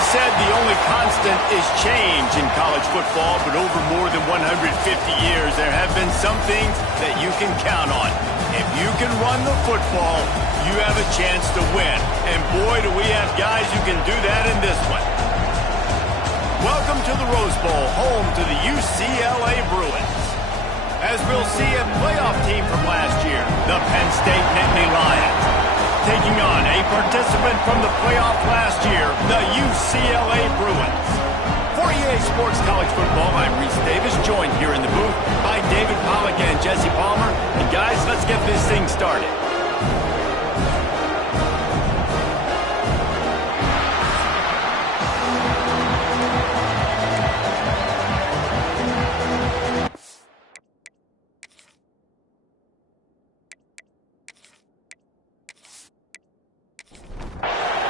always said the only constant is change in college football, but over more than 150 years, there have been some things that you can count on. If you can run the football, you have a chance to win. And boy, do we have guys who can do that in this one. Welcome to the Rose Bowl, home to the UCLA Bruins. As we'll see a playoff team from last year, the Penn State Nittany Lions. Taking on a participant from the playoff last year, the UCLA Bruins. For EA Sports College Football, I'm Reese Davis, joined here in the booth by David Pollack and Jesse Palmer. And guys, let's get this thing started.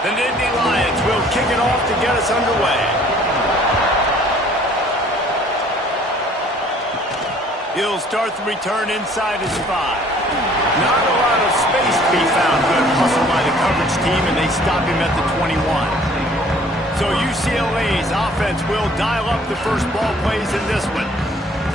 The Nittany Lions will kick it off to get us underway. He'll start the return inside his 5. Not a lot of space to be found. Good hustle by the coverage team, and they stop him at the 21. So UCLA's offense will dial up the first ball plays in this one.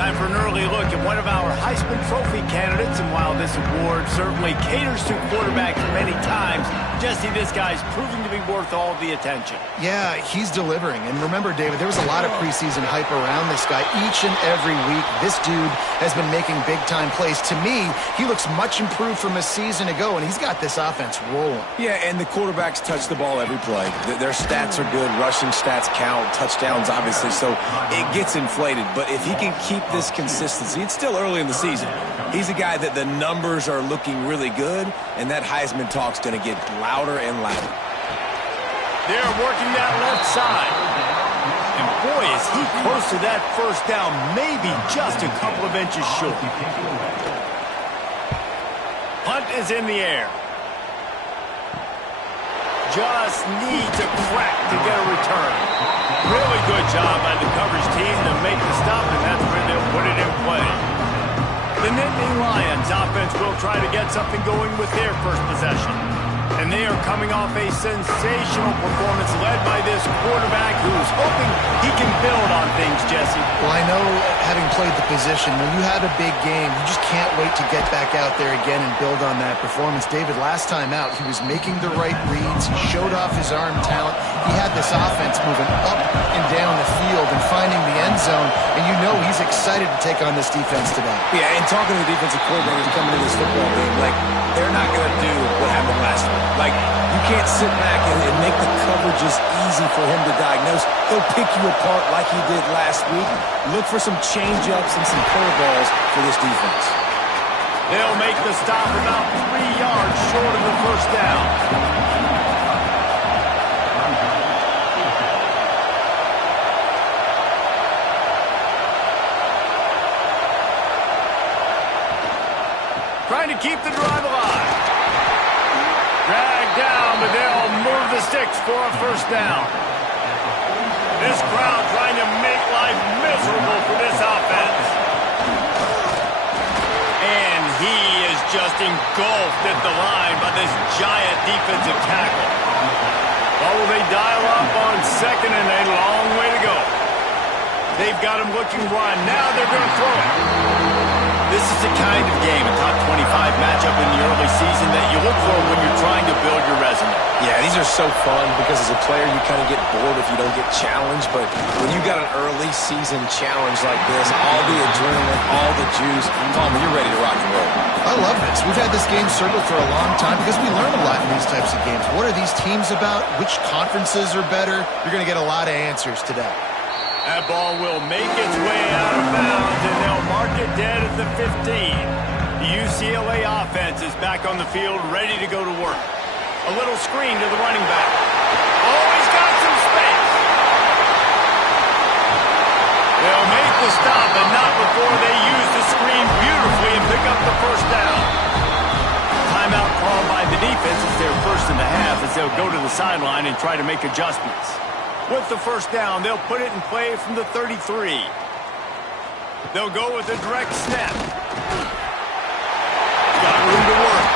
Time for an early look at one of our Heisman Trophy candidates, and while this award certainly caters to quarterbacks many times, Jesse, this guy's proving to be worth all the attention. Yeah, he's delivering. And remember, David, there was a lot of preseason hype around this guy. Each and every week, this dude has been making big-time plays. To me, he looks much improved from a season ago, and he's got this offense rolling. Yeah, and the quarterbacks touch the ball every play. Their stats are good. Rushing stats count. Touchdowns, obviously. So it gets inflated. But if he can keep this consistency, it's still early in the season. He's a guy that the numbers are looking really good, and that Heisman talk's going to get louder and louder. They're working that left side. And boy, is he close to that first down, maybe just a couple of inches short. Punt is in the air. Just needs a crack to get a return. Really good job by the coverage team to make the stop, and that's where they'll put it in play. The Nittany Lions offense will try to get something going with their first possession. And they are coming off a sensational performance led by this quarterback who's hoping he can build on things, Jesse. Well, I know, having played the position, when you have a big game, you just can't wait to get back out there again and build on that performance. David, last time out, he was making the right reads. He showed off his arm talent. He had this offense moving up and down the field and finding the end zone. And you know he's excited to take on this defense today. Yeah, and talking to the defensive coordinators coming into this football game, like, they're not going to do what happened last week. Like, you can't sit back and make the coverages easy for him to diagnose. He'll pick you apart like he did last week. Look for some change-ups and some curveballs for this defense. They'll make the stop about 3 yards short of the first down. Trying to keep the drive alive. Dragged down, but they'll move the sticks for a first down. This crowd trying to make life miserable for this offense. And he is just engulfed at the line by this giant defensive tackle. Oh, they dial up on second and a long way to go. They've got him looking wide. Now they're going to throw it. This is the kind of game, a top 25 matchup in the early season, that you look for when you're trying to build your resume. Yeah, these are so fun because as a player you kind of get bored if you don't get challenged. But when you got an early season challenge like this, all the adrenaline, all the juice, Palmer, you're ready to rock and roll. I love this. We've had this game circled for a long time because we learn a lot in these types of games. What are these teams about? Which conferences are better? You're going to get a lot of answers today. That ball will make its way out of bounds, and they'll mark it dead at the 15. The UCLA offense is back on the field, ready to go to work. A little screen to the running back. Oh, he's got some space. They'll make the stop, but not before they use the screen beautifully and pick up the first down. Timeout called by the defense is their first in the half as they'll go to the sideline and try to make adjustments. With the first down, they'll put it in play from the 33. They'll go with a direct snap. Got room to work.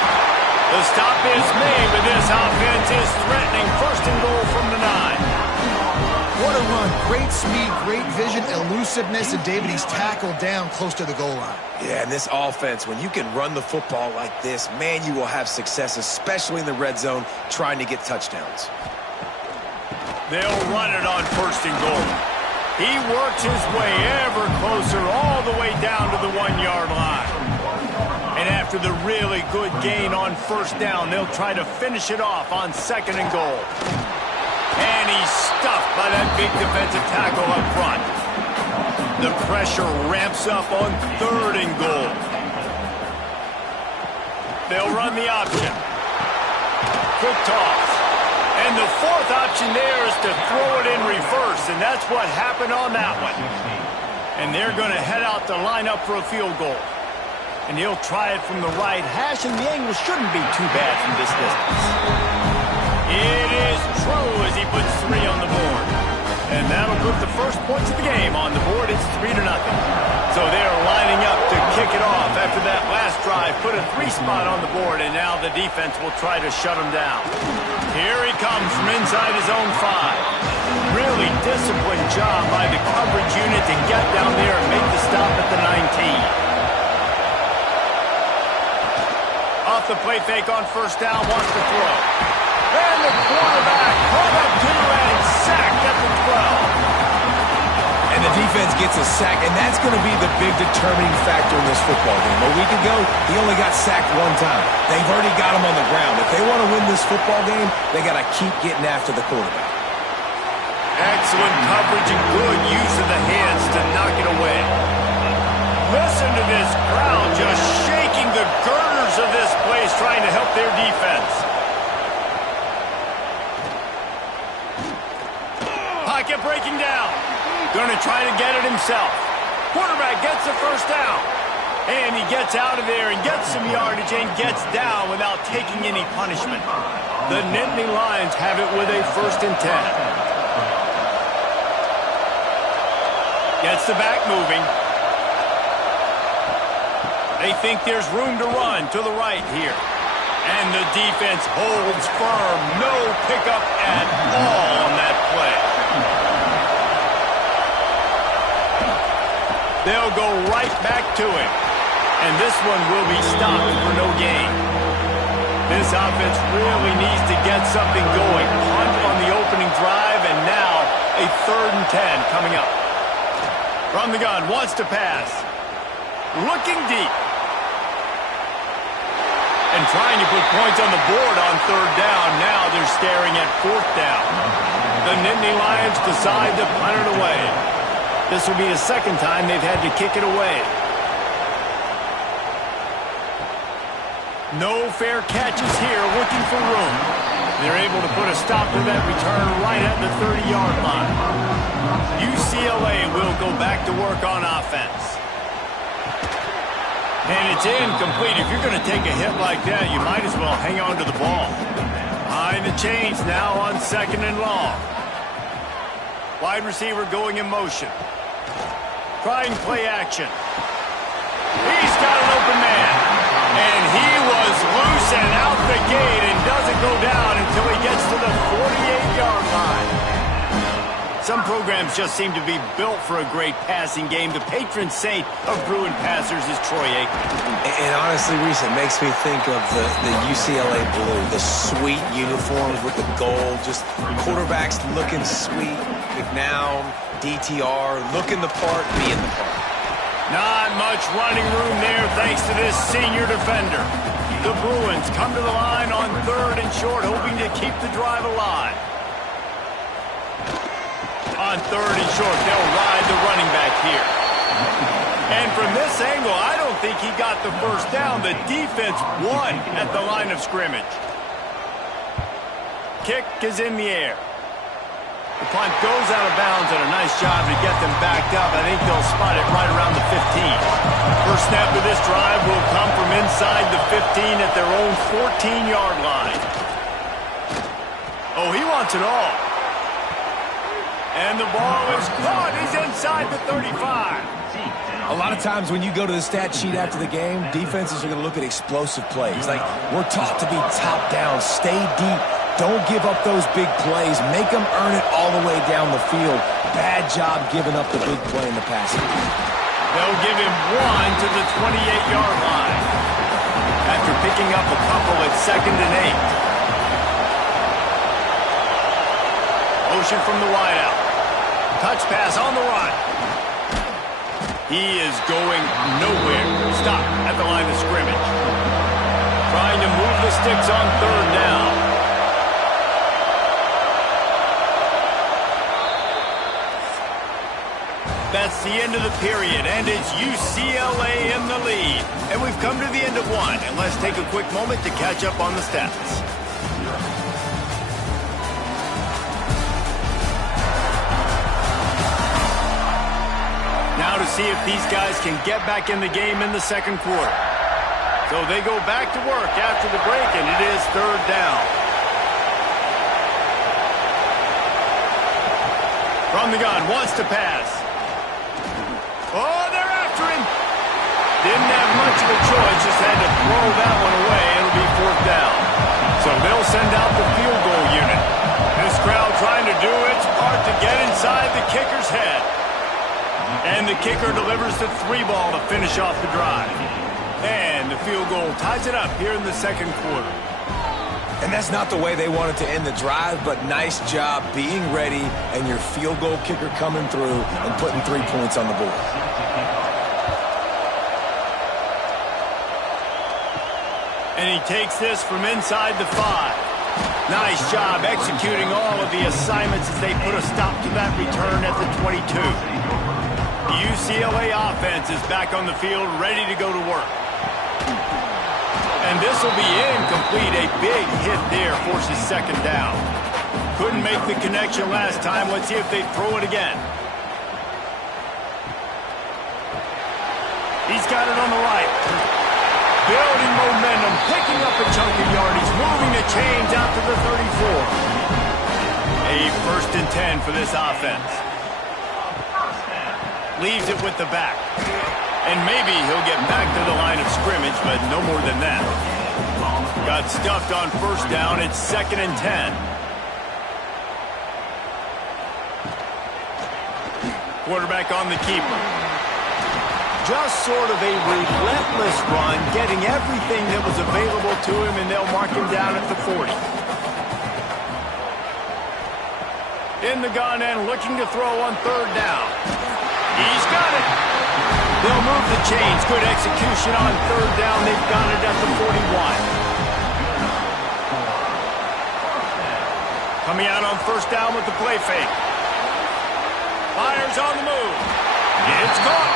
The stop is made, but this offense is threatening. First and goal from the 9. What a run. Great speed, great vision, elusiveness, and David, he's tackled down close to the goal line. Yeah, and this offense, when you can run the football like this, man, you will have success, especially in the red zone, trying to get touchdowns. They'll run it on 1st and goal. He works his way ever closer all the way down to the 1-yard line. And after the really good gain on 1st down, they'll try to finish it off on 2nd and goal. And he's stuffed by that big defensive tackle up front. The pressure ramps up on 3rd and goal. They'll run the option. Quick toss. And the 4th option there is to throw it in reverse, and that's what happened on that one. And they're going to head out to line up for a field goal. And he'll try it from the right hash, and the angle shouldn't be too bad from this distance. It is true as he puts 3 on the board. And that'll put the first points of the game on the board. It's 3-0. So they're lining up to kick it off after that last drive. Put a 3 spot on the board, and now the defense will try to shut him down. Here he comes from inside his own 5. Really disciplined job by the coverage unit to get down there and make the stop at the 19. Off the play fake on 1st down, wants to throw. And the quarterback caught up to and sacked at the 12. And the defense gets a sack, and that's going to be the big determining factor in this football game. A week ago, he only got sacked 1 time. They've already got him on the ground. If they want to win this football game, they got to keep getting after the quarterback. Excellent coverage and good use of the hands to knock it away. Listen to this crowd just shaking the girders of this place, trying to help their defense. Pocket breaking down. Going to try to get it himself. Quarterback gets the 1st down. And he gets out of there and gets some yardage and gets down without taking any punishment. The Nittany Lions have it with a 1st and 10. Gets the back moving. They think there's room to run to the right here. And the defense holds firm. No pickup at all on that play. They'll go right back to him. And this one will be stopped for no gain. This offense really needs to get something going. Punt on the opening drive, and now a 3rd and 10 coming up. From the gun, wants to pass. Looking deep. And trying to put points on the board on 3rd down. Now they're staring at 4th down. The Nittany Lions decide to punt it away. This will be the 2nd time they've had to kick it away. No fair catches here, looking for room. They're able to put a stop to that return right at the 30-yard line. UCLA will go back to work on offense. And it's incomplete. If you're going to take a hit like that, you might as well hang on to the ball. Behind the chains now on 2nd and long. Wide receiver going in motion. Trying play action. He's got an open man. And he was loose and out the gate and doesn't go down until he gets to the 48-yard line. Some programs just seem to be built for a great passing game. The patron saint of Bruin passers is Troy Aikman. And honestly, Reese, it makes me think of the UCLA blue, the sweet uniforms with the gold, just quarterbacks looking sweet. McNown, DTR, looking the part, being the part. Not much running room there thanks to this senior defender. The Bruins come to the line on 3rd and short, hoping to keep the drive alive. On 3rd and short, they'll ride the running back here. And from this angle, I don't think he got the 1st down. The defense won at the line of scrimmage. Kick is in the air. The punt goes out of bounds, and a nice job to get them backed up. I think they'll spot it right around the 15. First snap of this drive will come from inside the 15 at their own 14-yard line. Oh, he wants it all. And the ball is caught. He's inside the 35. A lot of times when you go to the stat sheet after the game, defenses are going to look at explosive plays. Like, we're taught to be top down, stay deep, Don't give up those big plays. Make them earn it all the way down the field. Bad job giving up the big play in the passing. They'll give him one to the 28-yard line after picking up a couple at 2nd and 8. Motion from the wideout. Touch pass on the run. He is going nowhere. Stop at the line of scrimmage. Trying to move the sticks on 3rd down. That's the end of the period, and it's UCLA in the lead. And we've come to the end of one, and let's take a quick moment to catch up on the stats. Now to see if these guys can get back in the game in the 2nd quarter. So they go back to work after the break, and it is 3rd down. From the gun, wants to pass. Oh, they're after him. Didn't have much of a choice, just had to throw that one away. It'll be 4th down. So they'll send out the field goal unit. This crowd trying to do its part to get inside the kicker's head. And the kicker delivers the 3 ball to finish off the drive. And the field goal ties it up here in the 2nd quarter. And that's not the way they wanted to end the drive, but nice job being ready and your field goal kicker coming through and putting 3 points on the board. And he takes this from inside the 5. Nice job executing all of the assignments as they put a stop to that return at the 22. The UCLA offense is back on the field, ready to go to work. And this will be incomplete. A big hit there forces 2nd down. Couldn't make the connection last time. Let's see if they throw it again. He's got it on the right. Building momentum, picking up a chunk of yardage, moving the chains out to the 34. A 1st and 10 for this offense. Leaves it with the back. And maybe he'll get back to the line of scrimmage, but no more than that. Got stuffed on 1st down. It's 2nd and 10. Quarterback on the keeper. Just sort of a relentless run, getting everything that was available to him, and they'll mark him down at the 40. In the gun and looking to throw on 3rd down. He's got it. They'll move the chains. Good execution on 3rd down. They've got it at the 41. Coming out on 1st down with the play fake. Fires on the move. It's caught.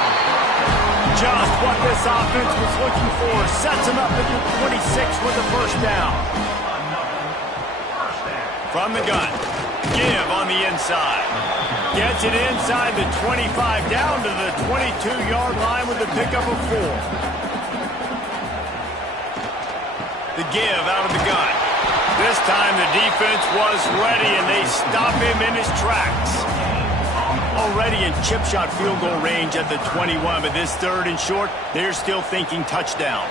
Just what this offense was looking for. Sets him up at the 26 with the 1st down. From the gun. Give on the inside. Gets it inside the 25, down to the 22-yard line with a pickup of 4. The give out of the gun. This time the defense was ready, and they stop him in his tracks. Already in chip shot field goal range at the 21, but this 3rd and short, they're still thinking touchdown.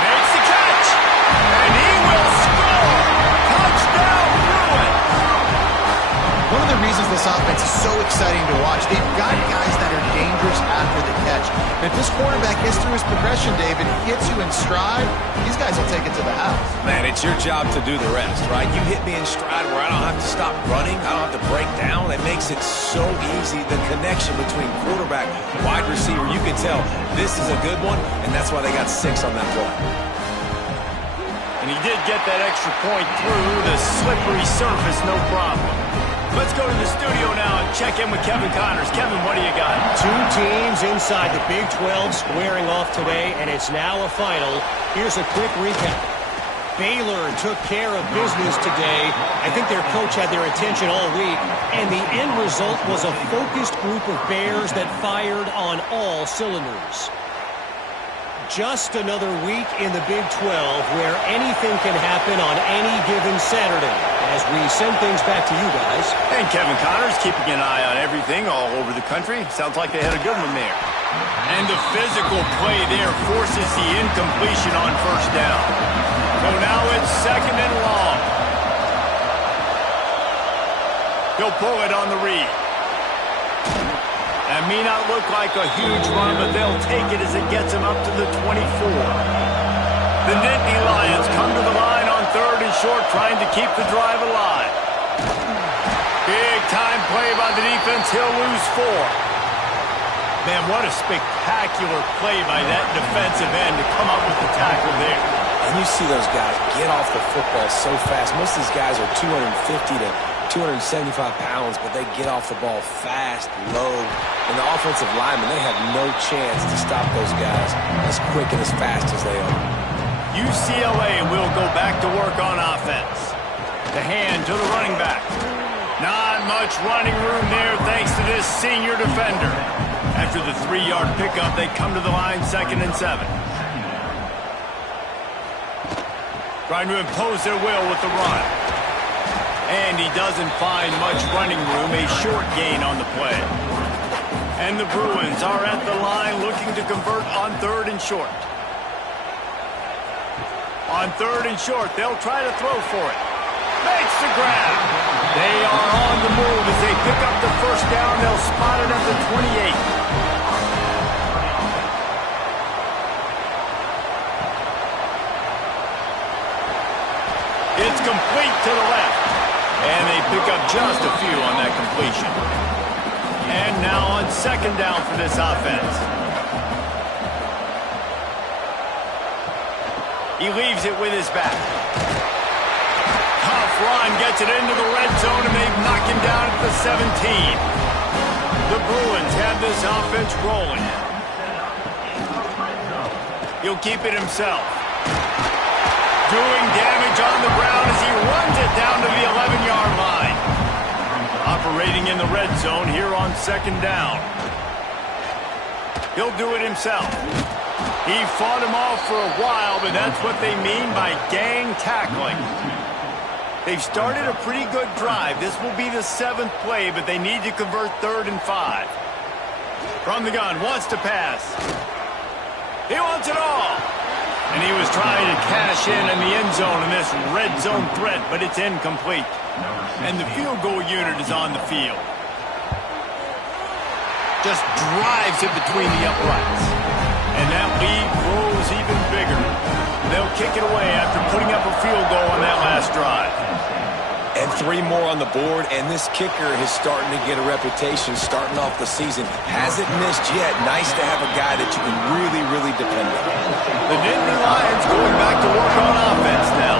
Makes the catch, and he will score. Touchdown, Bruins. One of the reasons this offense is so exciting to watch, they've got guys that are dangerous after the catch. And if this quarterback gets through his progression, David, hits you in stride, these guys will take it to the house. Man, it's your job to do the rest, right? You hit me in stride where I don't have to stop running. I don't have to break down. It makes it so easy. The connection between quarterback, wide receiver, you can tell this is a good one, and that's why they got 6 on that play. And he did get that extra point through the slippery surface, no problem. Let's go to the studio now and check in with Kevin Connors. Kevin, what do you got? 2 teams inside the Big 12 squaring off today, and it's now a final. Here's a quick recap. Baylor took care of business today. I think their coach had their attention all week, and the end result was a focused group of Bears that fired on all cylinders. Just another week in the Big 12 where anything can happen on any given Saturday. As we send things back to you guys. And Kevin Connors keeping an eye on everything all over the country. Sounds like they had a good one there. And the physical play there forces the incompletion on 1st down. So now it's 2nd and long. He'll pull it on the read. That may not look like a huge run, but they'll take it as it gets him up to the 24. The Nittany Lions come to the line on 3rd and short, trying to keep the drive alive. Big time play by the defense. He'll lose 4. Man, what a spectacular play by that defensive end to come up with the tackle there. And you see those guys get off the football so fast. Most of these guys are 250 to 275 pounds, but they get off the ball fast, low. And the offensive linemen, they have no chance to stop those guys as quick and as fast as they are. UCLA will go back to work on offense. The hand to the running back. Not much running room there thanks to this senior defender. After the 3-yard pickup, they come to the line 2nd and 7. Trying to impose their will with the run. And he doesn't find much running room, a short gain on the play. And the Bruins are at the line looking to convert on 3rd and short. On 3rd and short, they'll try to throw for it. Makes the grab. They are on the move as they pick up the 1st down. They'll spot it at the 28. It's complete to the left. And they pick up just a few on that completion. And now on 2nd down for this offense. He leaves it with his back. Tough run, gets it into the red zone, and they knock him down at the 17. The Bruins have this offense rolling. He'll keep it himself. Doing damage on the ground as he runs it down to the 11-yard line. Operating in the red zone here on 2nd down. He'll do it himself. He fought him off for a while, but that's what they mean by gang tackling. They've started a pretty good drive. This will be the 7th play, but they need to convert 3rd and 5. From the gun, wants to pass. He wants it all. And he was trying to cash in the end zone in this red zone threat, but it's incomplete. And the field goal unit is on the field. Just drives it between the uprights. And that lead grows even bigger. They'll kick it away after putting up a field goal on that last drive. And 3 more on the board, and this kicker is starting to get a reputation starting off the season. Hasn't missed yet. Nice to have a guy that you can really, really depend on. The Nittany Lions going back to work on offense now.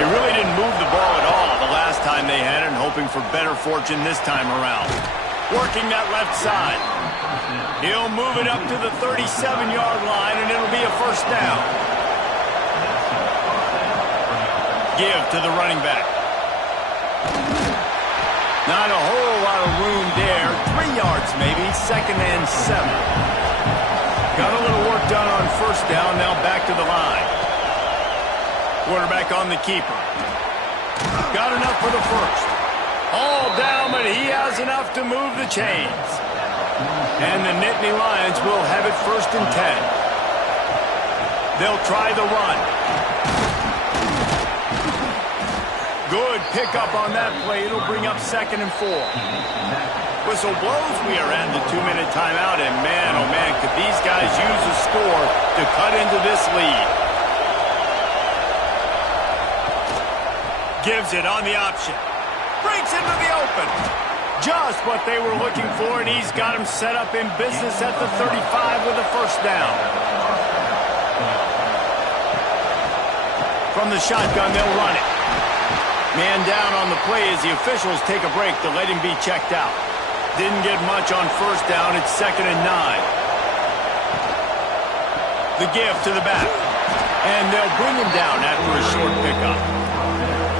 They really didn't move the ball at all the last time they had it, and hoping for better fortune this time around. Working that left side. He'll move it up to the 37-yard line, and it'll be a 1st down. Give to the running back. Not a whole lot of room there. 3 yards maybe. 2nd and 7. Got a little work done on 1st down. Now back to the line. Quarterback on the keeper. Got enough for the 1st. All down, but he has enough to move the chains. And the Nittany Lions will have it 1st and 10. They'll try the run. Good pickup on that play. It'll bring up 2nd and 4. Whistle blows. We are at the 2-minute timeout. And man, oh man, could these guys use a score to cut into this lead. Gives it on the option. Breaks into the open. Just what they were looking for, and he's got him set up in business at the 35 with a 1st down. From the shotgun, they'll run it. Man down on the play as the officials take a break to let him be checked out. Didn't get much on 1st down. It's 2nd and 9. The give to the back. And they'll bring him down after a short pickup.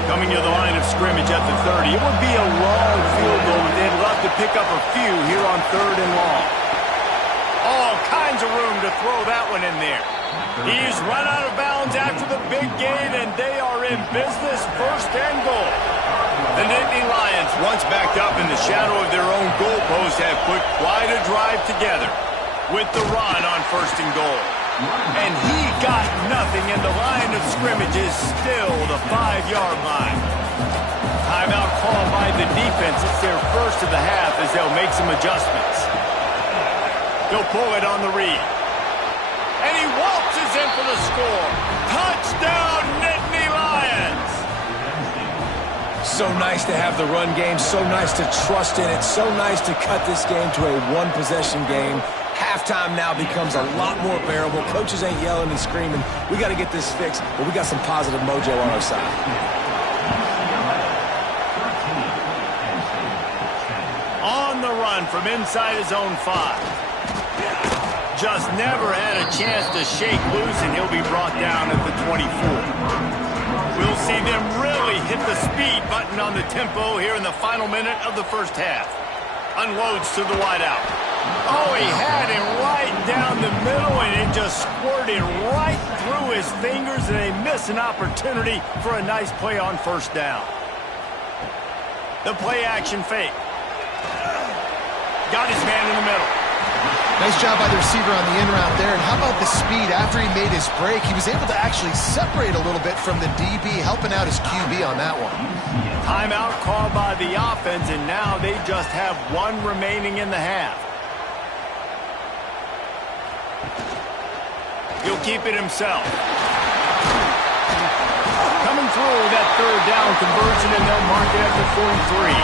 Coming to the line of scrimmage at the 30. It would be a long field goal, but they'd love to pick up a few here on 3rd and long. All kinds of room to throw that one in there. He's run out of bounds after the big gain, and they are in business. 1st and goal. The Nittany Lions, once backed up in the shadow of their own goalpost, have put quite a drive together with the run on 1st and goal. And he got nothing, and the line of scrimmage is still the 5-yard line. Timeout called by the defense. It's their first of the half as they'll make some adjustments. He'll pull it on the read. And he waltzes in for the score. Touchdown, Nittany Lions! So nice to have the run game. So nice to trust in it. So nice to cut this game to a one-possession game. Halftime now becomes a lot more bearable. Coaches ain't yelling and screaming. We got to get this fixed, but we got some positive mojo on our side. On the run from inside his own 5. Just never had a chance to shake loose, and he'll be brought down at the 24. We'll see them really hit the speed button on the tempo here in the final minute of the first half. Unloads to the wideout. Oh, he had him right down the middle, and it just squirted right through his fingers, and they miss an opportunity for a nice play on first down. The play-action fake. Got his man in the middle. Nice job by the receiver on the in route there. And how about the speed after he made his break? He was able to actually separate a little bit from the DB, helping out his QB on that one. Timeout called by the offense, and now they just have one remaining in the half. He'll keep it himself. Coming through that third down conversion, and they'll mark it at the 43.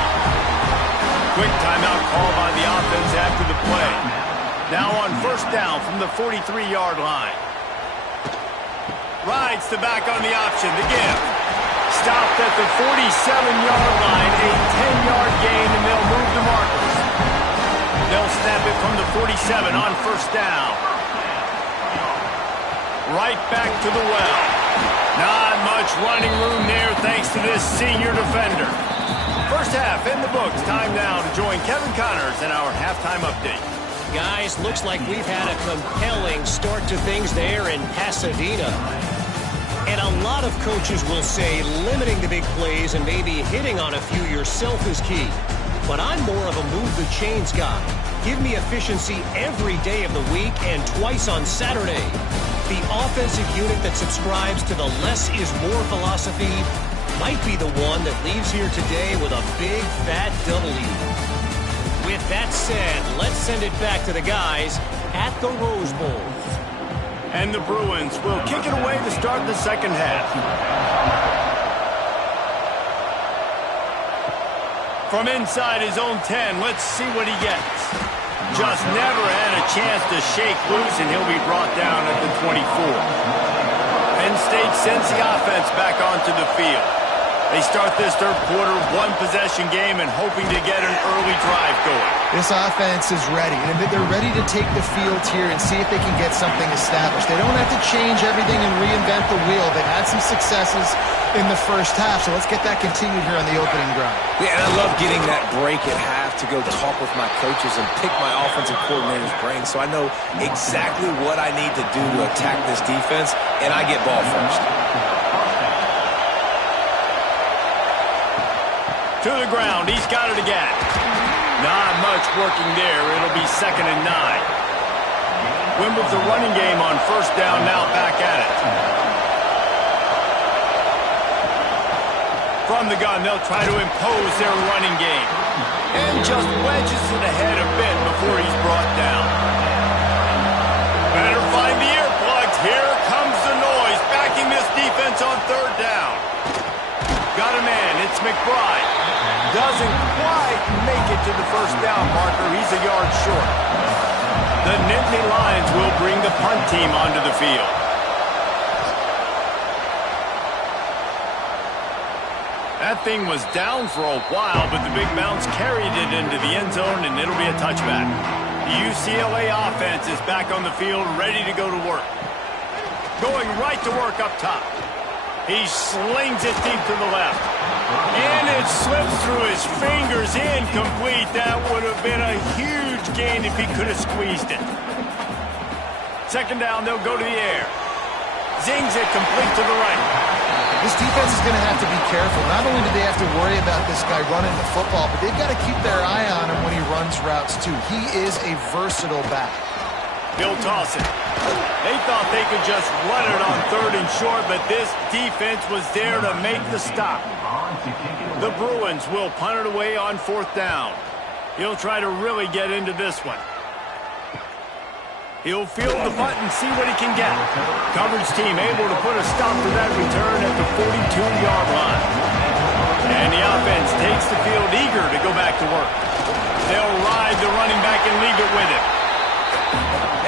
Quick timeout call by the offense after the play. Now on first down from the 43-yard line. Rides to back on the option, the give. Stopped at the 47-yard line, a 10-yard gain, and they'll move the markers. They'll snap it from the 47 on first down. Right back to the well. Not much running room there thanks to this senior defender. First half in the books. Time now to join Kevin Connors in our halftime update. Guys, looks like we've had a compelling start to things there in Pasadena. And a lot of coaches will say limiting the big plays and maybe hitting on a few yourself is key. But I'm more of a move the chains guy. Give me efficiency every day of the week and twice on Saturday. The offensive unit that subscribes to the less is more philosophy might be the one that leaves here today with a big fat W. With that said, let's send it back to the guys at the Rose Bowl. And the Bruins will kick it away to start the second half. From inside his own 10, let's see what he gets. Just never had a chance to shake loose, and he'll be brought down at the 24. Penn State sends the offense back onto the field. They start this third quarter one-possession game and hoping to get an early drive going. This offense is ready, and they're ready to take the field here and see if they can get something established. They don't have to change everything and reinvent the wheel. They've had some successes in the first half, so let's get that continued here on the opening drive. Yeah, and I love getting that break at half to go talk with my coaches and pick my offensive coordinator's brain so I know exactly what I need to do to attack this defense, and I get ball first. To the ground, he's got it again. Not much working there. It'll be 2nd and 9. Win with the running game on first down, now back at it. From the gun, they'll try to impose their running game. And just wedges it ahead a bit before he's brought down. Better find the earplugs. Here comes the noise, backing this defense on third down. Got a man, it's McBride. Doesn't quite make it to the first down marker. He's a yard short. The Nittany Lions will bring the punt team onto the field. That thing was down for a while, but the big bounce carried it into the end zone, and it'll be a touchback. The UCLA offense is back on the field, ready to go to work. Going right to work up top. He slings it deep to the left. And it slips through his fingers, incomplete. That would have been a huge gain if he could have squeezed it. Second down, they'll go to the air. Zings it complete to the right. This defense is going to have to be careful. Not only do they have to worry about this guy running the football, but they've got to keep their eye on him when he runs routes too. He is a versatile back. He'll toss it. They thought they could just run it on 3rd and short, but this defense was there to make the stop. The Bruins will punt it away on 4th down. He'll try to really get into this one. He'll field the punt and see what he can get. Coverage team able to put a stop to that return at the 42-yard line. And the offense takes the field eager to go back to work. They'll ride the running back and leave it with him.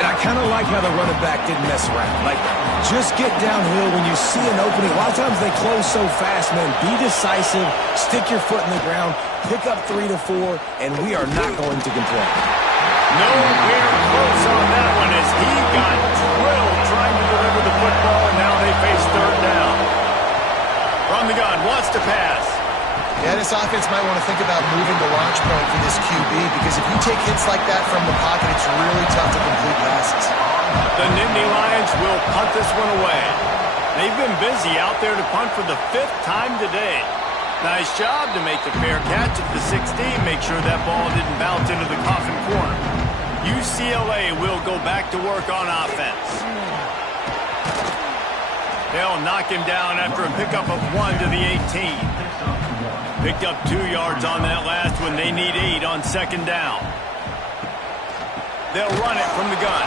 And I kind of like how the running back didn't mess around. Like, just get downhill when you see an opening. A lot of times they close so fast, man. Be decisive, stick your foot in the ground, pick up 3 to 4, and we are not going to complain. Nowhere close on that one as he got drilled trying to deliver the football, and now they face 3rd down. From the gun, wants to pass. Yeah, this offense might want to think about moving the launch point for this QB, because if you take hits like that from the pocket, it's really tough to complete passes. The Nittany Lions will punt this one away. They've been busy out there to punt for the 5th time today. Nice job to make the fair catch at the 16. Make sure that ball didn't bounce into the coffin corner. UCLA will go back to work on offense. They'll knock him down after a pickup of 1 to the 18. Picked up 2 yards on that last one. They need 8 on 2nd down. They'll run it from the gun.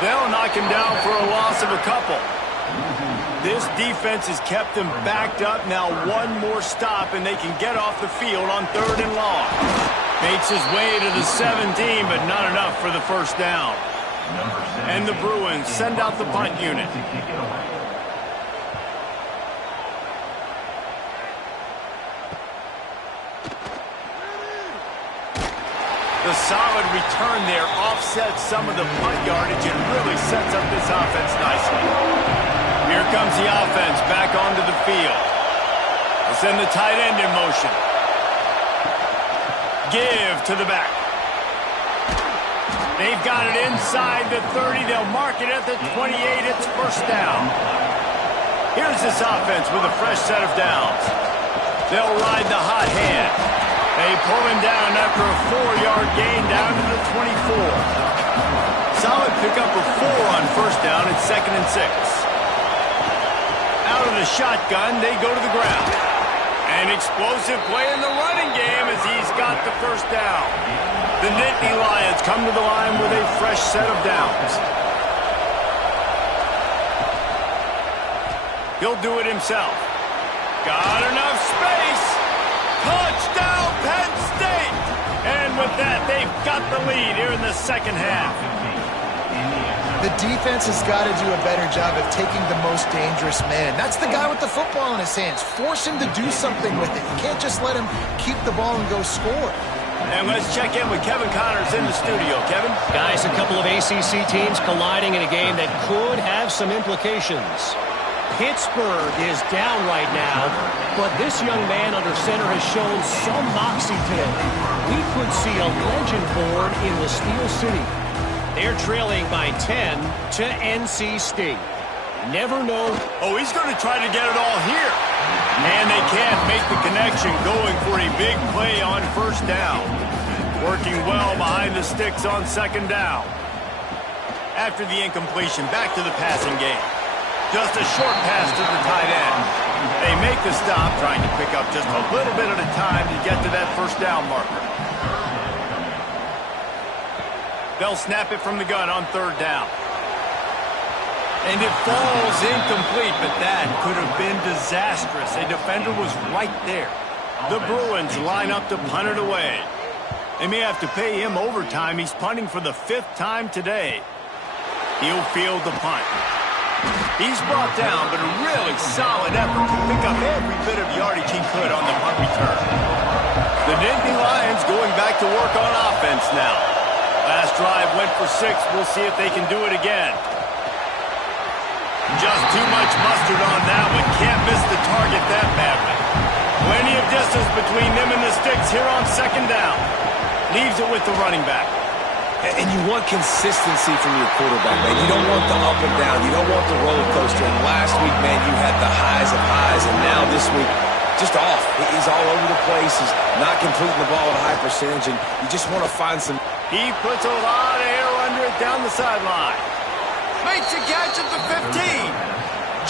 They'll knock him down for a loss of a couple. This defense has kept them backed up. Now 1 more stop, and they can get off the field on 3rd and long. Makes his way to the 17, but not enough for the 1st down. And the Bruins send out the punt unit. The solid return there offsets some of the punt yardage and really sets up this offense nicely. Here comes the offense back onto the field. They'll send the tight end in motion. Give to the back. They've got it inside the 30. They'll mark it at the 28. It's 1st down. Here's this offense with a fresh set of downs. They'll ride the hot hand. They pull him down after a 4-yard gain down to the 24. Solid pickup of 4 on 1st down. It's 2nd and 6. Out of the shotgun, they go to the ground. An explosive play in the running game as he's got the 1st down. The Nittany Lions come to the line with a fresh set of downs. He'll do it himself. Got enough space. Touchdown, Penn State! And with that, they've got the lead here in the 2nd half. The defense has got to do a better job of taking the most dangerous man. That's the guy with the football in his hands. Force him to do something with it. You can't just let him keep the ball and go score. And let's check in with Kevin Connors in the studio. Kevin? Guys, a couple of ACC teams colliding in a game that could have some implications. Pittsburgh is down right now, but this young man under center has shown some moxie today. We could see a legend born in the Steel City. They're trailing by 10 to NC State. Never know. Oh, he's going to try to get it all here. And they can't make the connection, going for a big play on 1st down. Working well behind the sticks on 2nd down. After the incompletion, back to the passing game. Just a short pass to the tight end. They make the stop, trying to pick up just a little bit at a time to get to that 1st down marker. They'll snap it from the gun on 3rd down. And it falls incomplete, but that could have been disastrous. A defender was right there. The Bruins line up to punt it away. They may have to pay him overtime. He's punting for the 5th time today. He'll field the punt. He's brought down, but a really solid effort to pick up every bit of yardage he could on the punt return. The Nittany Lions going back to work on offense now. Last drive went for 6. We'll see if they can do it again. Just too much mustard on that one. Can't miss the target that badly. Plenty of distance between them and the sticks here on 2nd down. Leaves it with the running back. And you want consistency from your quarterback, man. You don't want the up and down. You don't want the roller coaster. And last week, man, you had the highs of highs. And now this week, just off. He's all over the place. He's not completing the ball at a high percentage. And you just want to find some... He puts a lot of air under it down the sideline. Makes a catch at the 15.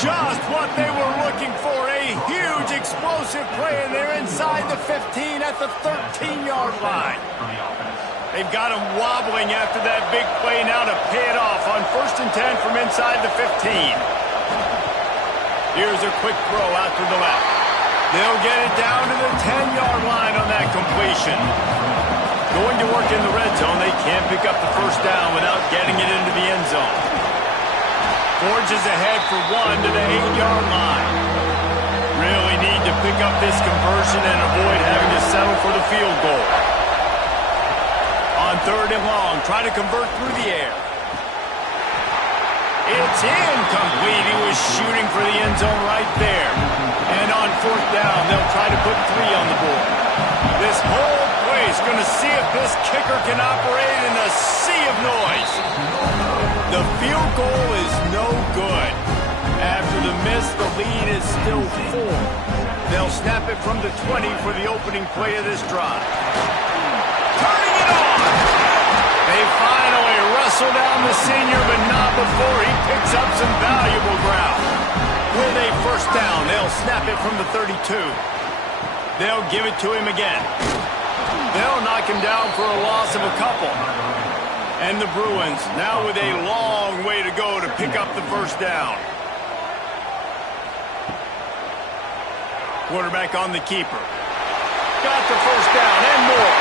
Just what they were looking for, a huge explosive play, and they're inside the 15 at the 13-yard line. They've got him wobbling after that big play now to pay it off on 1st and 10 from inside the 15. Here's a quick throw out to the left. They'll get it down to the 10-yard line on that completion. Going to work in the red zone, they can't pick up the first down without getting it into the end zone. Forges ahead for 1 to the 8-yard line. Really need to pick up this conversion and avoid having to settle for the field goal. On 3rd and long, try to convert through the air. It's incomplete. He was shooting for the end zone right there. And on 4th down, they'll try to put 3 on the board. This whole place going to see if this kicker can operate in a sea of noise. The field goal is no good. After the miss, the lead is still 4. They'll snap it from the 20 for the opening play of this drive. Turning it on! They finally wrestle down the senior, but not before he picks up some valuable ground. With a first down, they'll snap it from the 32. They'll give it to him again. They'll knock him down for a loss of a couple. And the Bruins now with a long way to go to pick up the first down. Quarterback on the keeper. Got the first down and more.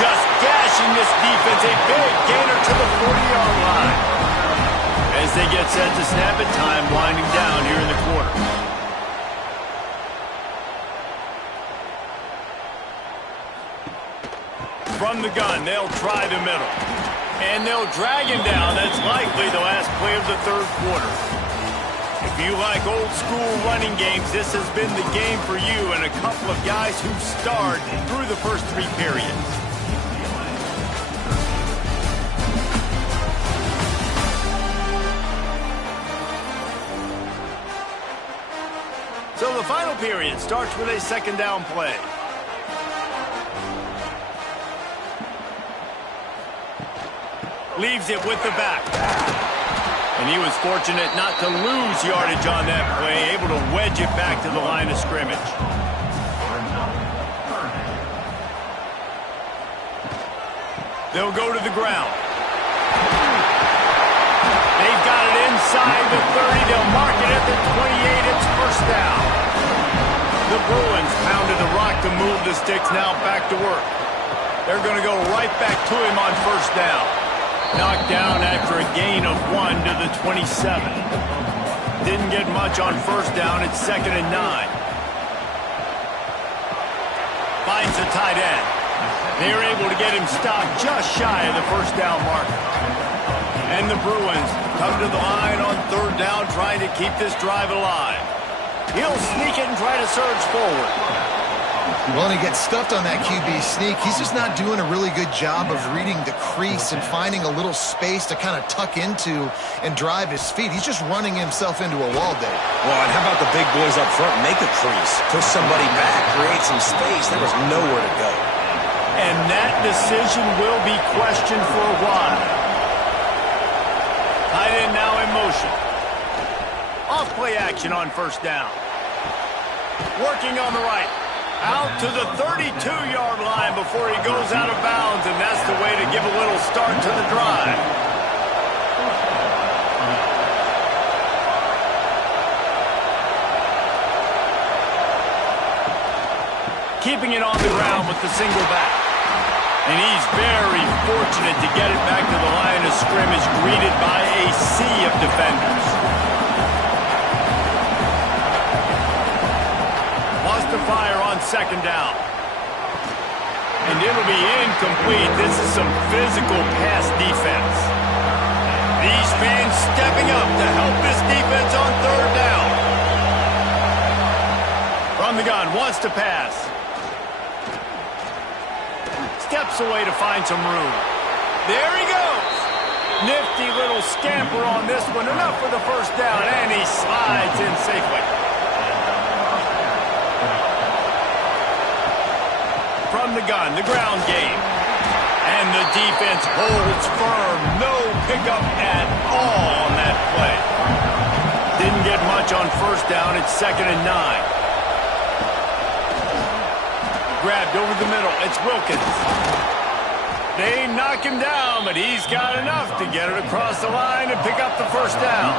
Just gashing this defense. A big gainer to the 40-yard line. As they get set to snap it, time winding down here in the quarter. From the gun, they'll try the middle. And they'll drag him down. That's likely the last play of the 3rd quarter. If you like old school running games, this has been the game for you and a couple of guys who starred through the first 3 periods. So the final period starts with a 2nd down play. Leaves it with the back. And he was fortunate not to lose yardage on that play, able to wedge it back to the line of scrimmage. They'll go to the ground. They've got it inside the 30. They'll mark it at the 28. It's first down. The Bruins pounded the rock to move the sticks, now back to work. They're going to go right back to him on first down. Knocked down after a gain of 1 to the 27. Didn't get much on first down. It's 2nd and 9. Finds the tight end. They're able to get him stopped just shy of the first down marker. And the Bruins come to the line on 3rd down, trying to keep this drive alive. He'll sneak it and try to surge forward. Well, he gets stuffed on that QB sneak. He's just not doing a really good job of reading the crease and finding a little space to kind of tuck into and drive his feet. He's just running himself into a wall there. Well, and how about the big boys up front? Make a crease, push somebody back, create some space. There was nowhere to go. And that decision will be questioned for a while. Tight end now in motion. Off play action on first down. Working on the right. Out to the 32-yard line before he goes out of bounds, and that's the way to give a little start to the drive. Keeping it on the ground with the single back. And he's very fortunate to get it back to the line of scrimmage, greeted by a sea of defenders. To fire on 2nd down. And it'll be incomplete. This is some physical pass defense. These fans stepping up to help this defense on 3rd down. From the gun, wants to pass. Steps away to find some room. There he goes. Nifty little scamper on this one. Enough for the first down, and he slides in safely. From the gun, the ground game. And the defense holds firm. No pickup at all on that play. Didn't get much on first down. It's 2nd and 9. Grabbed over the middle. It's Wilkins. They knock him down, but he's got enough to get it across the line and pick up the first down.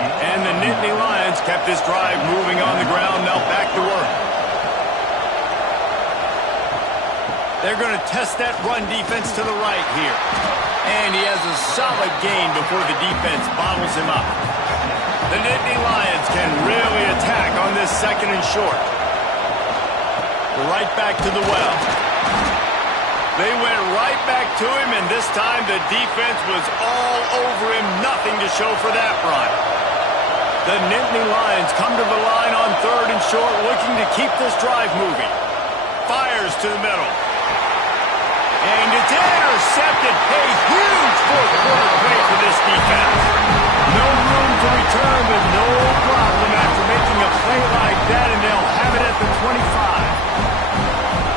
And the Nittany Lions kept this drive moving on the ground. Now back to work. They're going to test that run defense to the right here. And he has a solid gain before the defense bottles him up. The Nittany Lions can really attack on this 2nd and short. Right back to the well. They went right back to him, and this time the defense was all over him. Nothing to show for that run. The Nittany Lions come to the line on 3rd and short, looking to keep this drive moving. Fires to the middle. And it's intercepted. A huge fourth-quarter play for this defense. No room to return, but no problem after making a play like that, and they'll have it at the 25.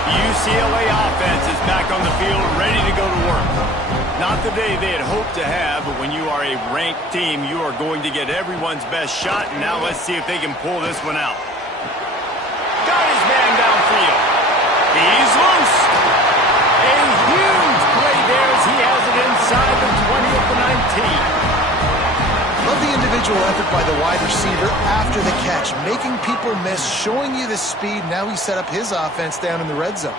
The UCLA offense is back on the field, ready to go to work. Not the day they had hoped to have, but when you are a ranked team, you are going to get everyone's best shot, and now let's see if they can pull this one out. Got his man downfield. He's loose. A huge play there as he has it inside the 20 at the 19. Love the individual effort by the wide receiver after the catch, making people miss, showing you the speed. Now he set up his offense down in the red zone.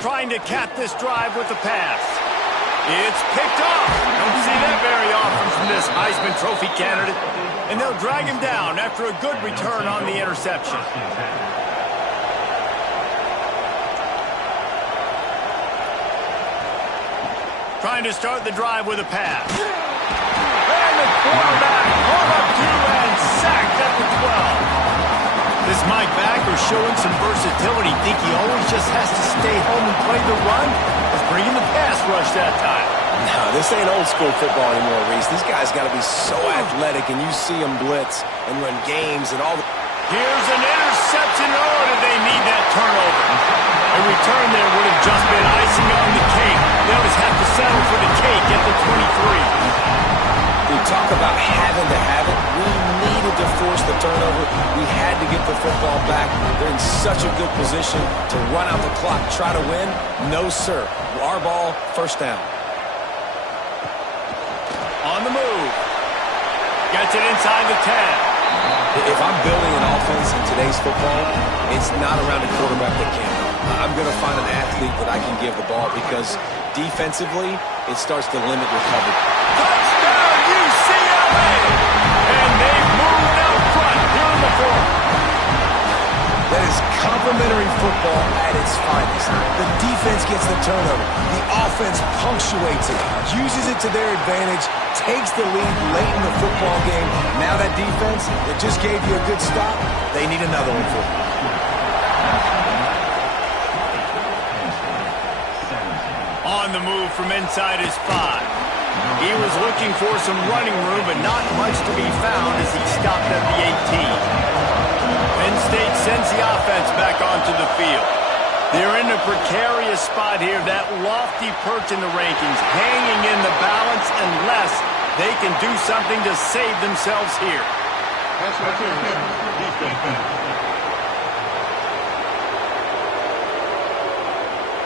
Trying to cap this drive with the pass. It's picked off. Don't see that very often from this Heisman Trophy candidate. And they'll drag him down after a good return on the interception. Trying to start the drive with a pass. And the quarterback pulled up to and sacked at the 12. This Mike Backer showing some versatility. Think he always just has to stay home and play the run? Let's bring in the pass rush that time. No, this ain't old school football anymore, Reese. These guys got to be so athletic, and you see them blitz and run games and all the... Here's an interception. Oh, did they need that turnover? A return there would have just been icing on the cake. They'll just have to settle for the cake at the 23. We talk about having to have it. We needed to force the turnover. We had to get the football back. They're in such a good position to run out the clock, try to win. No, sir. Our ball, first down. On the move. Gets it inside the 10. If I'm building an offense in today's football, it's not around a quarterback that can't run. I'm going to find an athlete that I can give the ball because defensively, it starts to limit recovery. Touchdown, UCLA! And they've moved out front here in the 4th. That is complimentary football at its finest. The defense gets the turnover. The offense punctuates it, uses it to their advantage, takes the lead late in the football game. Now that defense that just gave you a good stop, they need another one for you. On the move from inside his 5. He was looking for some running room, but not much to be found as he stopped at the 18. Penn State sends the offense back onto the field. They're in a precarious spot here, that lofty perch in the rankings, hanging in the balance unless they can do something to save themselves here. That's right here, defense.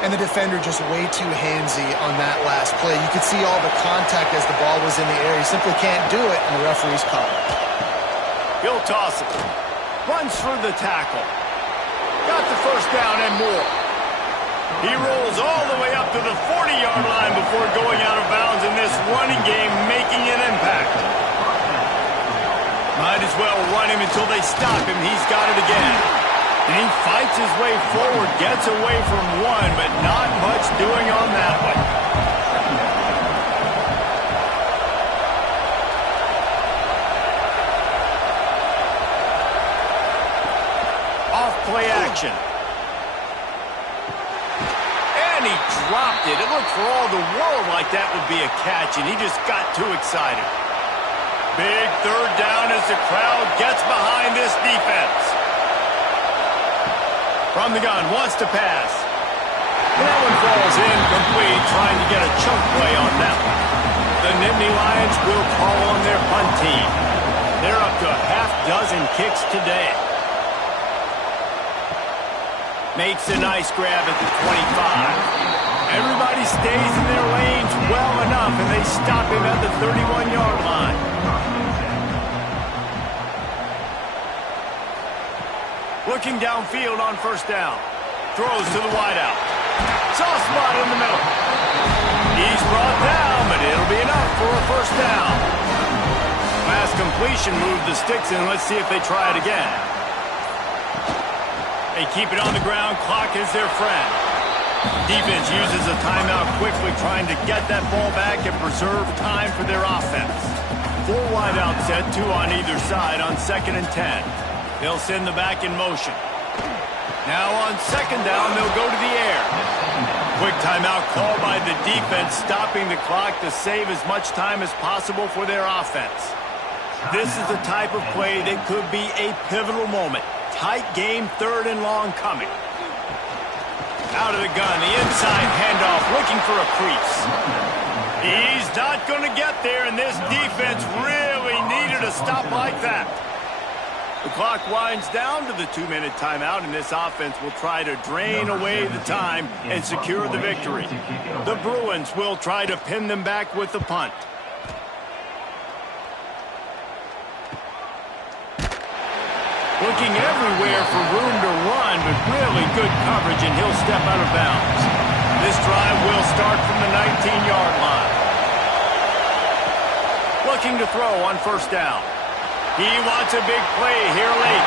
And the defender just way too handsy on that last play. You could see all the contact as the ball was in the air. He simply can't do it, and the referee's caught it. He'll toss it. Runs through the tackle. Got the first down and more. He rolls all the way up to the 40-yard line before going out of bounds in this running game, making an impact. Might as well run him until they stop him. He's got it again. And he fights his way forward, gets away from one, but not much doing on that one. Off-play action. And he dropped it. It looked for all the world like that would be a catch, and he just got too excited. Big third down as the crowd gets behind this defense. From the gun, wants to pass. And that one falls incomplete, trying to get a chunk play on that one. The Nittany Lions will call on their punt team. They're up to a half-dozen kicks today. Makes a nice grab at the 25. Everybody stays in their lanes well enough, and they stop him at the 31-yard line. Looking downfield on first down. Throws to the wideout. Soft spot in the middle. He's brought down, but it'll be enough for a first down. Last completion moved the sticks in. Let's see if they try it again. They keep it on the ground. Clock is their friend. Defense uses a timeout quickly, trying to get that ball back and preserve time for their offense. 4 wideout set, 2 on either side on 2nd and 10. They'll send the back in motion. Now on 2nd down, they'll go to the air. Quick timeout called by the defense, stopping the clock to save as much time as possible for their offense. This is the type of play that could be a pivotal moment. Tight game, 3rd and long coming. Out of the gun, the inside handoff, looking for a crease. He's not going to get there, and this defense really needed a stop like that. The clock winds down to the 2-minute timeout, and this offense will try to drain away the time and secure the victory. The Bruins will try to pin them back with the punt. Looking everywhere for room to run, but really good coverage, and he'll step out of bounds. This drive will start from the 19-yard line. Looking to throw on first down. He wants a big play here late.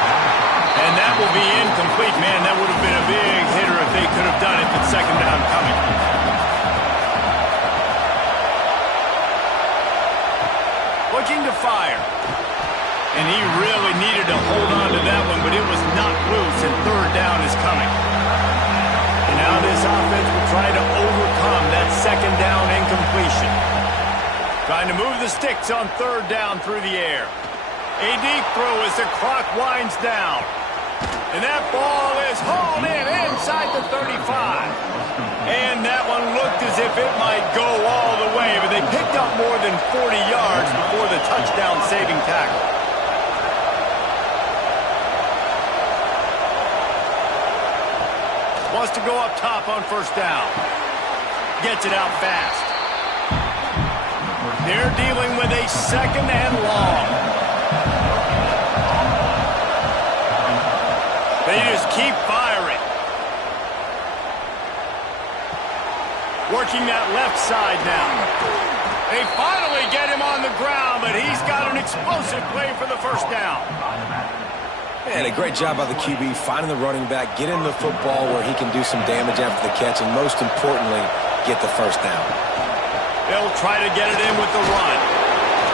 And that will be incomplete. Man, that would have been a big hitter if they could have done it with 2nd down coming. Looking to fire. And he really needed to hold on to that one, but it was knocked loose, and 3rd down is coming. And now this offense will try to overcome that 2nd down incompletion. Trying to move the sticks on 3rd down through the air. A deep throw as the clock winds down. And that ball is hauled in inside the 35. And that one looked as if it might go all the way, but they picked up more than 40 yards before the touchdown-saving tackle. Wants to go up top on first down. Gets it out fast. They're dealing with a 2nd and long. They just keep firing. Working that left side now. They finally get him on the ground, but he's got an explosive play for the first down. And a great job by the QB finding the running back, getting the football where he can do some damage after the catch, and most importantly, get the first down. They'll try to get it in with the run.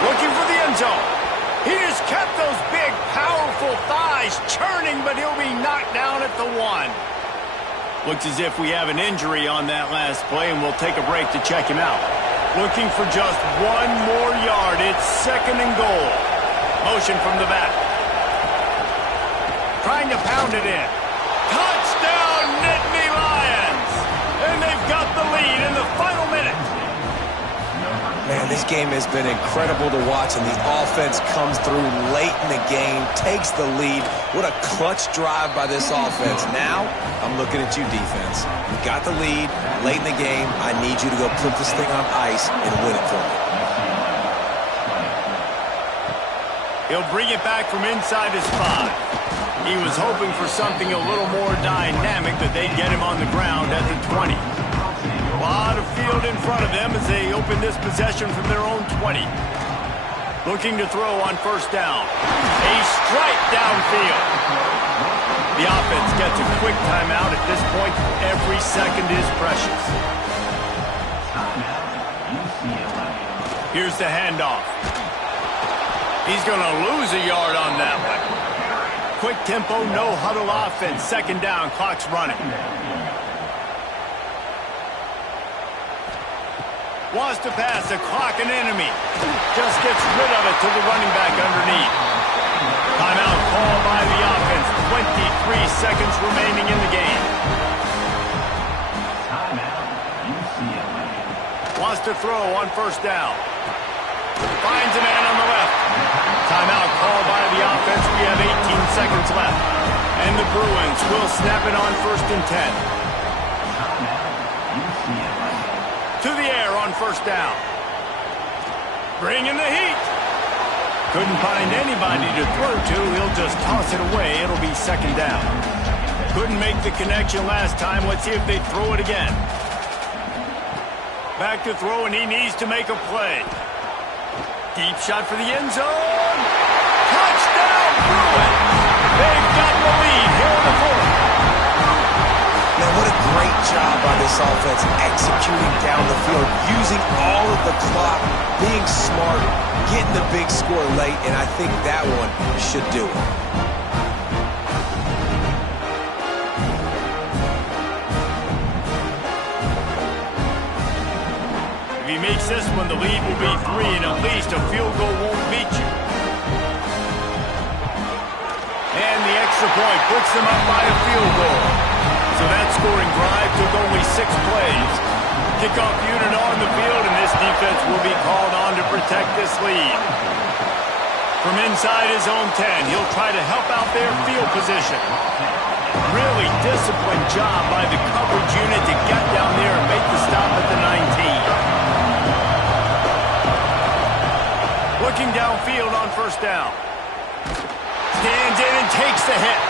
Looking for the end zone. He just kept those big, powerful thighs churning, but he'll be knocked down at the 1. Looks as if we have an injury on that last play, and we'll take a break to check him out. Looking for just 1 more yard. It's 2nd and goal. Motion from the back. Trying to pound it in. Touchdown, Nittany Lions! And they've got the lead in the final minute. Man, this game has been incredible to watch, and the offense comes through late in the game, takes the lead. What a clutch drive by this offense. Now, I'm looking at you, defense. You got the lead late in the game. I need you to go put this thing on ice and win it for me. He'll bring it back from inside his 5. He was hoping for something a little more dynamic, but they'd get him on the ground at the 20. A lot of field in front of them as they open this possession from their own 20. Looking to throw on first down. A strike downfield. The offense gets a quick timeout at this point. Every second is precious. Here's the handoff. He's going to lose a yard on that one. Quick tempo, no huddle offense. 2nd down, clock's running. Wants to pass a clock an enemy. Just gets rid of it to the running back underneath. Timeout called by the offense. 23 seconds remaining in the game. UCLA. Wants to throw on first down. Finds a man on the left. Timeout called by the offense. We have 18 seconds left. And the Bruins will snap it on 1st and 10. UCLA. To the air on first down. Bringing the heat. Couldn't find anybody to throw to. He'll just toss it away. It'll be 2nd down. Couldn't make the connection last time. Let's see if they throw it again. Back to throw, and he needs to make a play. Deep shot for the end zone. Touchdown, Bruins! They've got the lead here in the 4th. Man, what a great job by this offense executing down the field, using all of the clock, being smart, getting the big score late, and I think that one should do it. If he makes this one, the lead will be 3, and at least a field goal won't beat you. And the extra point puts them up by a field goal. So that scoring drive took only 6 plays. Kickoff unit on the field, and this defense will be called on to protect this lead. From inside his own 10, he'll try to help out their field position. Really disciplined job by the coverage unit to get down there and make the stop at the 19. Looking downfield on first down. Stands in and takes the hit.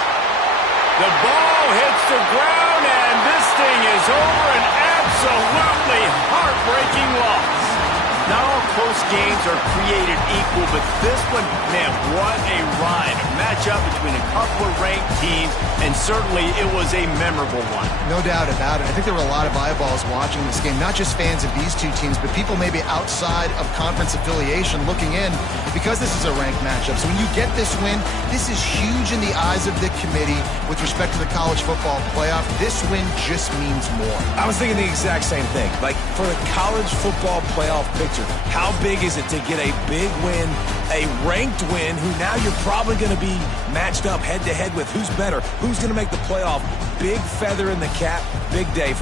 The ball hits the ground, and this thing is over. An absolutely heartbreaking loss. Not all close games are created equal, but this one, man, what a ride. A matchup between a couple of ranked teams, and certainly it was a memorable one. No doubt about it. I think there were a lot of eyeballs watching this game, not just fans of these two teams, but people maybe outside of conference affiliation looking in because this is a ranked matchup. So when you get this win, this is huge in the eyes of the committee with respect to the college football playoff. This win just means more. I was thinking the exact same thing. Like, for the college football playoff picture, how big is it to get a big win, a ranked win, who now you're probably going to be matched up head-to-head with who's better, who's going to make the playoff. Big feather in the cap, big day for them.